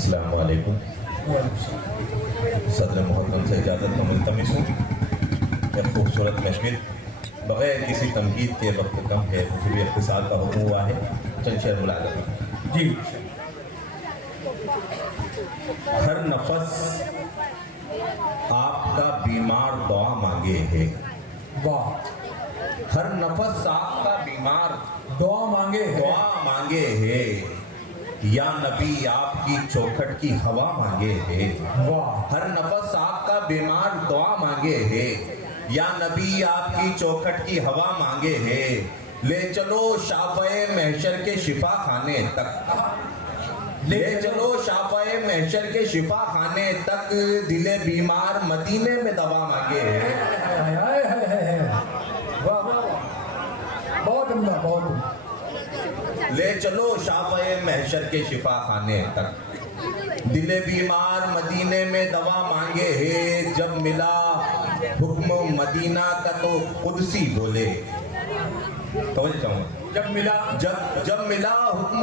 अस्सलाम वालेकुम। सदर मोहतरम से इजाज़त को मुल्तमिस हूँ। एक खूबसूरत मशगिद बग़ैर किसी तमकीद के वक्त कम है मुझे इख्तिसार का हुक्म हुआ है। चंद शेर मुलाज़ा जी। हर नफस आपका बीमार दुआ मांगे है। वाह। हर नफस आपका बीमार दुआ मांगे है। दुआ मांगे है। या नबी आपकी चौखट की हवा मांगे है। वाह। हर नफस आपका बीमार दुआ मांगे है। या नबी आपकी चौखट की हवा मांगे है। ले चलो शाफ़े महशर के शिफा खाने तक। ले चलो शाफ़े महशर के शिफा खाने तक। दिले बीमार मदीने में दवा मांगे है। वाह वाह, बहुत उम्दा, बहुत उम्दा। ले चलो शाफ़े महशर के शिफा खाने तक। दिले बीमार मदीने में दवा मांगे है। जब मिला हुक्म मदीना का तो कुदसी बोले। जब मिला हुक्म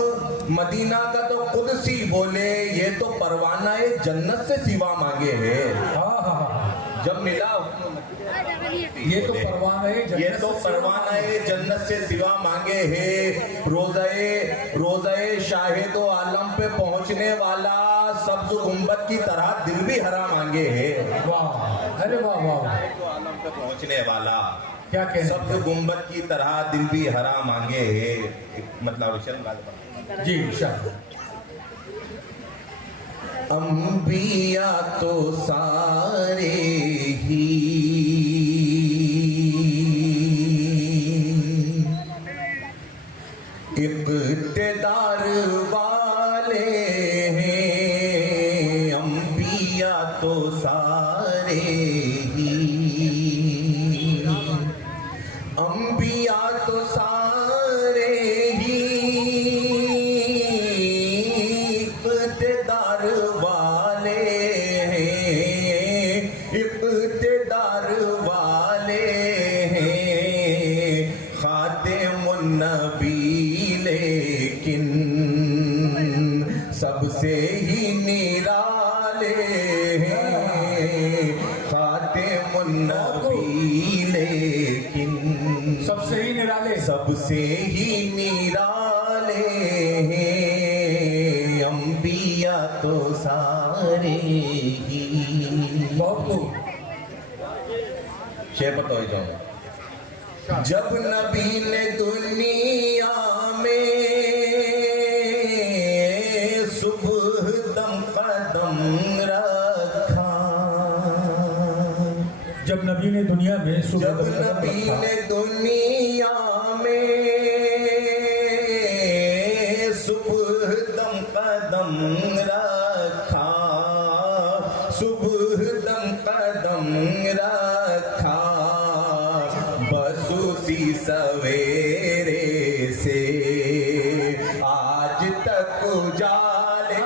मदीना का तो कुदसी बोले। ये तो परवाना जन्नत से सिवा मांगे है। जब मिला हुक्म ये तो परवाना जन्नत से सिवा मांगे है। रोज़े शाहिदो आलम पे पहुंचने वाला सब्ज़ गुंबद की तरह दिल भी हरा मांगे है। वाह, अरे वाह वाह। आलम पे पहुंचने वाला क्या कहते सब्ज़ गुंबद की तरह दिल भी हरा मांगे है। मतलब जी इंशाअल्लाह। अंबिया तो सारे ही इक़्तिदार वाले हैं। अंबिया तो सारे ही अंबिया तो सारे ही इक़्तिदार वाले हैं। इक़्तिदार वाले हैं। खातिमुन नबी लेकिन सबसे ही निराले हैं। खातिमुन नबी लेकिन सबसे ही निराले हैं। अंबिया तो सारे ही। बहुत खूब। शेर पर तो जाऊंगा। जब नबी ने दुनिया में सुबह दम कदम रखा। जब नबी ने दुनिया में जब नबी ने दुनिया में सुबह दम कदम रखा। सुबह दम कदम रखा। बस उसी सवेरे से आज तक उजाले।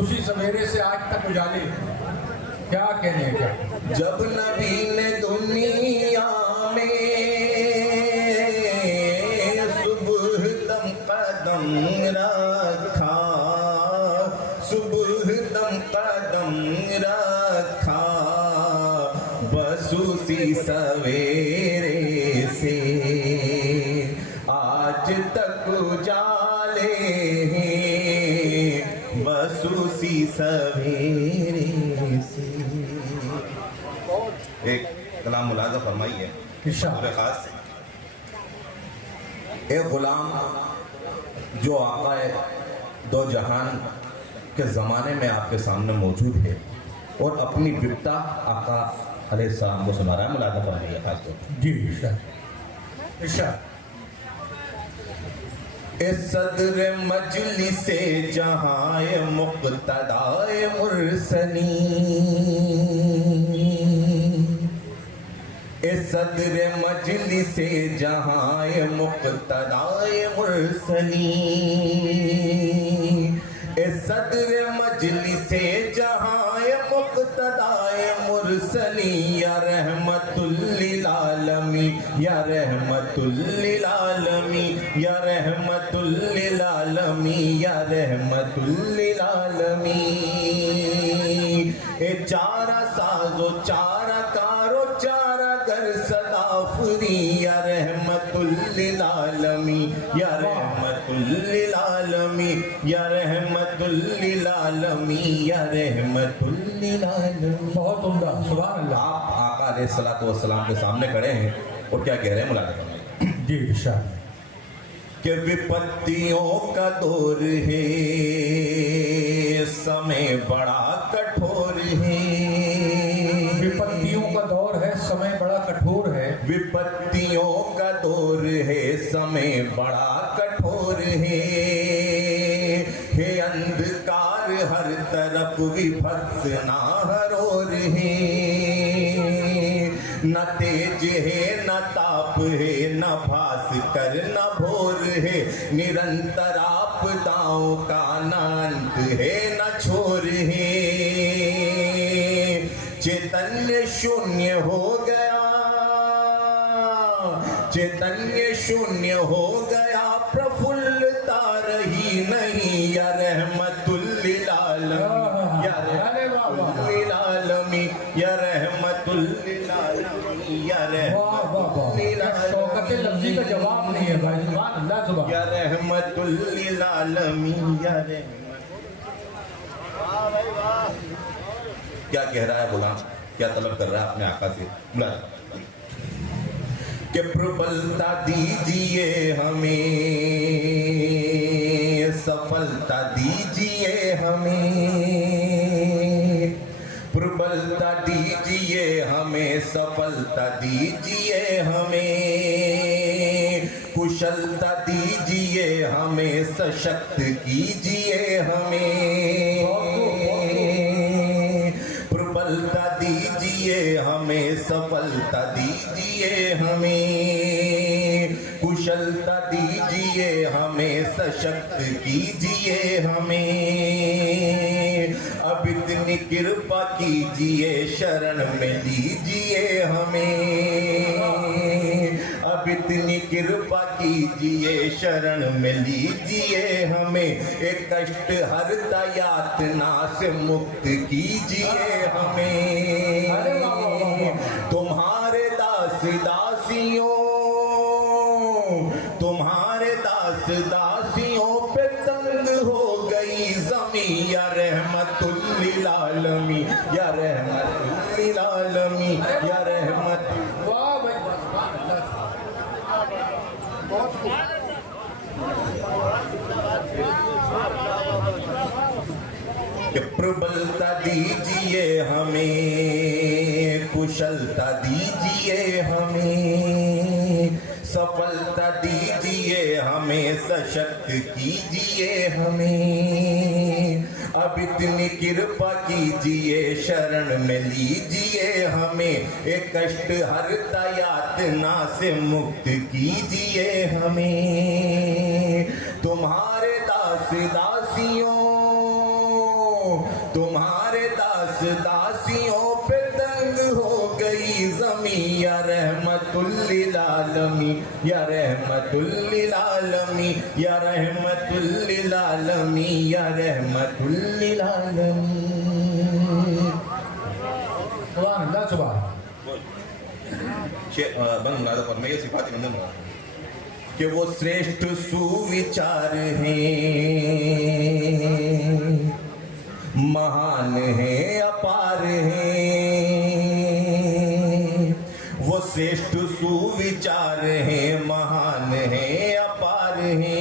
उसी सवेरे से आज तक उजाले। क्या कहने हैं क्या? जब नबी ने दुनिया में सुबह दम कदम रखा। सुबह दम कदम रखा। बस उसी सवेरे से आज तक उजाले हैं। बस उसी सवेरे से। एक कलाम मुलाज़ा फरमाइए खास। एक गुलाम जो आका दो जहान के ज़माने में आपके सामने मौजूद है और अपनी बिपता आका अलैहिस्सलाम को सुना रहा है। मुलाज़ा फरमाइए खास तौर जी इरशाद। सदर मजलिसे जहाए मुक़्तदाए मुरसली। सदर मजलिसे जहाए मुक़्तदाए मुरसली। सदर मजलिसे जहाए मुक़्तदाए मुरसली। या रहमतुल लिल आलमीन आलमी या रहमतुल लिल आलमी या रहमतुल लिल आलमी या रहमतुल लिल आलमी। ए चारा साजो चारा कारो चारा गर सदाफरी या रहमतुल लिल आलमी या रहमतुल लिल आलमी या रहमतुल लिल आलमी या रहमतुल लिल आलमी। बहुत उम्दा, सुभान अल्लाह। आप आका अलैहिस्सलातु वस्सलाम के सामने खड़े हैं और क्या कह रहे हैं मुलाकात में जी इरशाद। कि विपत्तियों का दौर है समय बड़ा कठोर है। विपत्तियों का दौर है, समय बड़ा कठोर है। विपत्तियों का दौर है समय बड़ा कठोर है अंधकार हर तरफ विभत्स ना हर ओर है। न तेज है न ताप है न भास कर न भोर है। निरंतर आपदाओं का न अंत है न छोर है। चैतन्य शून्य हो गया, चैतन्य शून्य हो गया, प्रफुल्लता रही नहीं या रहमतुल लिल आलमी या रहमतुल लिल आलमी या रहमतुल लिल आलमी या रहमतुल लिल शौकत लफ्जी का जवाब नहीं है भाई, सुभान अल्लाह सुभान। या रहमतुल लिल आलमी या क्या कह रहा है गुलाम, क्या तलब कर रहा है अपने आका से? कि प्रबलता दीजिए हमें, सफलता दीजिए हमें, प्रबलता दीजिए हमें, सफलता दीजिए हमें, कुशलता दीजिए हमें, सशक्त कीजिए हमें। प्रबलता दीजिए हमें, सफलता दीजिए हमें, कुशलता दीजिए हमें, सशक्त कीजिए हमें। अब इतनी कृपा कीजिए शरण में लीजिए हमें। अब इतनी कृपा कीजिए शरण में लीजिए हमें। एक कष्ट हरता यातना से मुक्त कीजिए हमें। तुम्हारे दास दासियों, तुम्हारे दास दासियों पे तंग हो गई ज़मीं या रहमतुल लिल आलमी या रहमतुल लिल आलमी या रहमत। वाह भाई, सुभान अल्लाह। बहुत कि प्रबलता दीजिए हमें, कुशलता दीजिए हमें, सफलता दीजिए हमें, सशक्त कीजिए हमें। अब इतनी कृपा कीजिए शरण में लीजिए हमें। एक कष्ट हरता यातना से मुक्त कीजिए हमें। तुम्हारे दास दासियों, तुम्हारे दास दासियों पे तंग हो गई ज़मीं या रहमतुल लिल आलमी या रहमतुल लिल आलमी या रहमतुल लिल आलमी या रहमतुल लिल आलमी। सुभान अल्लाह सुभान। बन मुलादा पर मैं ये सिफात मंदन कि वो श्रेष्ठ सुविचार हैं, महान है अपार है। वो श्रेष्ठ सुविचार है, महान है अपार है।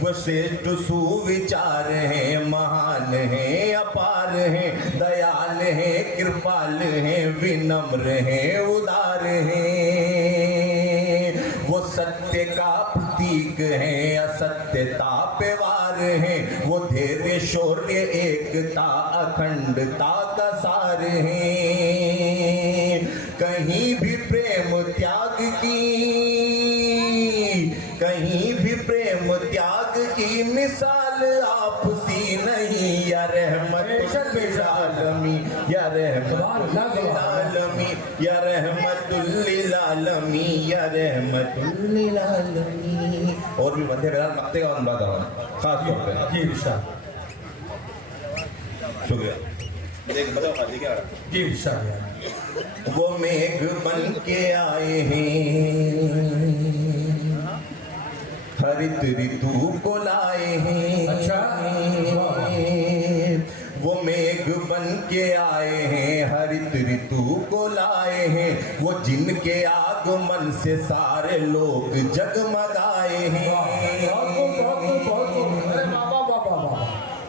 वो श्रेष्ठ सुविचार है, महान है अपार है। दयाल है, कृपाल है, विनम्र है, उदार है। वो सत्य का प्रतीक है, असत्यता पे वार है। वो धैर्य शौर्य एकता अखंडता का सार है। कहीं भी प्रेम त्याग की, कहीं भी प्रेम त्याग की मिसाल आपसी नहीं या रहमतुल आलमी या रहमतुल आलमी या रहमतुल आलमी या रहमतुल आलमी। और भी बंदे बेदार मकते का बंदा था खास तौर पे। जी इरशाद, शुक्रिया। देख बताओ खाली क्या जी इरशाद। वो मेघ बन के आए हैं, हरित ऋतु को लाए हैं। अच्छा। वो मेघ बन के आए हैं, हरित ऋतु को लाए हैं। वो जिनके आगमन से सारे लोग जगमगाए हैं।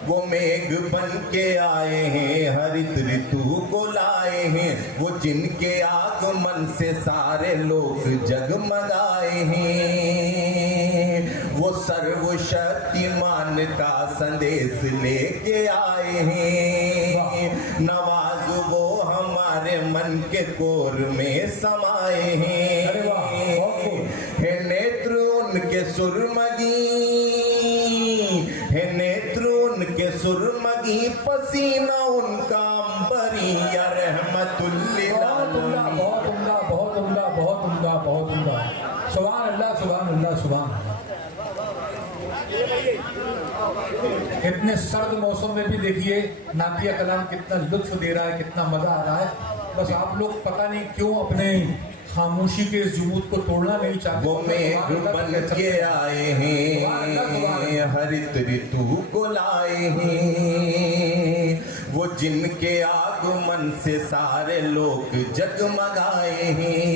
वो मेघ बन के आए हैं, हरित ऋतु को लाए हैं। वो जिनके आगमन से सारे लोग जगमगाए हैं। वो सर्वशक्तिमान का संदेश लेके आए हैं। नवाज वो हमारे मन के कोर में समाए हैं। है नेत्र उनके सुरमगी, है नेत्र उनके सुरमगी, पसीना उनका अंबरी या रहमतुल लिल आलमीन। बहुत उम्दा, बहुत उम्दा, बहुत उम्दा, बहुत उम्दा। सुभान अल्लाह, सुभान अल्लाह, सुभान अल्लाह। इतने सर्द मौसम में भी देखिए नातिया कलाम कितना लुत्फ दे रहा है, कितना मजा आ रहा है। बस आप लोग पता नहीं क्यों अपने खामोशी के इस जुमूद को तोड़ना नहीं चाहते। वो मेघ बन के आए हैं, हरित ऋतु को लाए हैं। वो जिनके आगमन से सारे लोग जगमगाए हैं।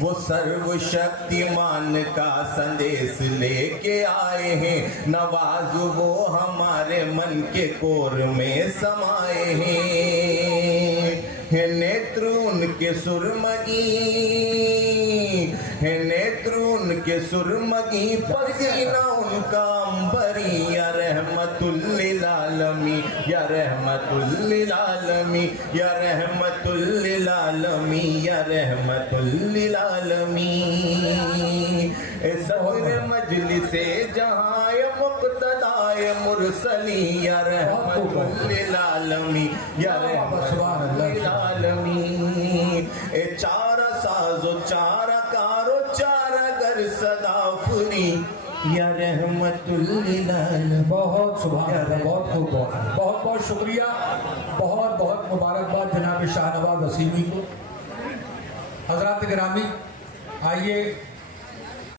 वो सर्वशक्तिमान का संदेश लेके आए हैं। नवाज वो हमारे मन के कोर में समाए हैं। है नेत्र उनके सुरमगी, है नेत्र उनके सुरमगी, पसीना उनका अंबरी या रहमतुल लिल आलमी या रहमतुल लिल आलमी या रहमतुल लिल आलमी या रहमतुल लिल आलमी। सब्र मजलिसे जहां मुक्तदाए मुरसली या रहमतुल लिल आलमी या रहमतुल लिल आलमी। ए चारा साजो चारा कारो चारा गर सदाफरी या रहमतुल लिल आलमीन। बहुत सुभान अल्लाह, बहुत खूब, बहुत बहुत शुक्रिया, बहुत बहुत मुबारकबाद जनाब शाहनवाज वसीमी को। हजरात गिरामी, आइए